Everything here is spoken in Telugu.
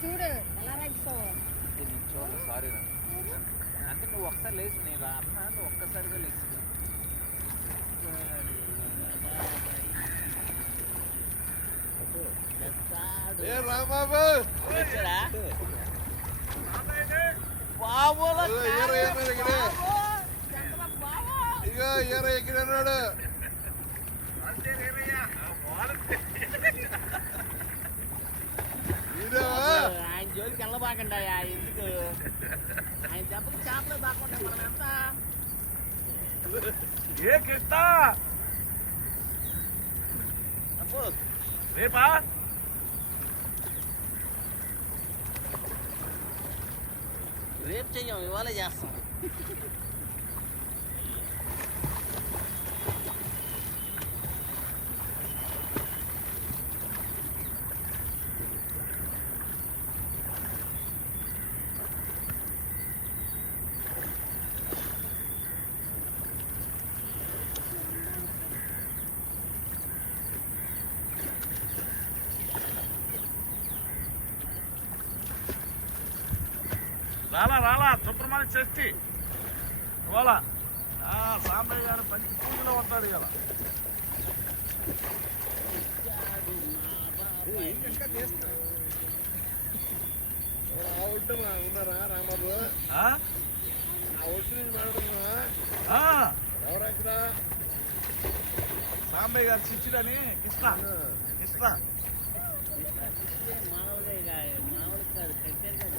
చూడు ఎలా రాయిస్తావు. నేను చూడ సారీ రా అంటే నువ్వు ఒకసారి లేచి నేను అన్నా నువ్వు ఒక్కసారిగా లేచి రాంబాబు ఇగో ఈర ఇక్కడ ఉన్నాడు. ఆయన జోలికి వెళ్ళబాకండి ఎందుకు ఆయన దెబ్బకి చేపలు బాగుంటా మనం ఎంత ఏ కృష్ణ రేపా రేపు చెయ్యం ఇవాళ చేస్తాం. రాలా సుబ్రహ్మణ్య షష్ఠి ఇవాళ సాంబయ్య గారు పంచి పూజలో ఉంటాడు కదా. ఉన్నారా రాంబాబు? ఆ ఒడ్డు నుంచి మాట్లాడుతున్నా ఎవరెక్కడ? సాంబయ్య గారు శిష్యుడని కృష్ణ మామూలుగా కాదు కట్టెలుగా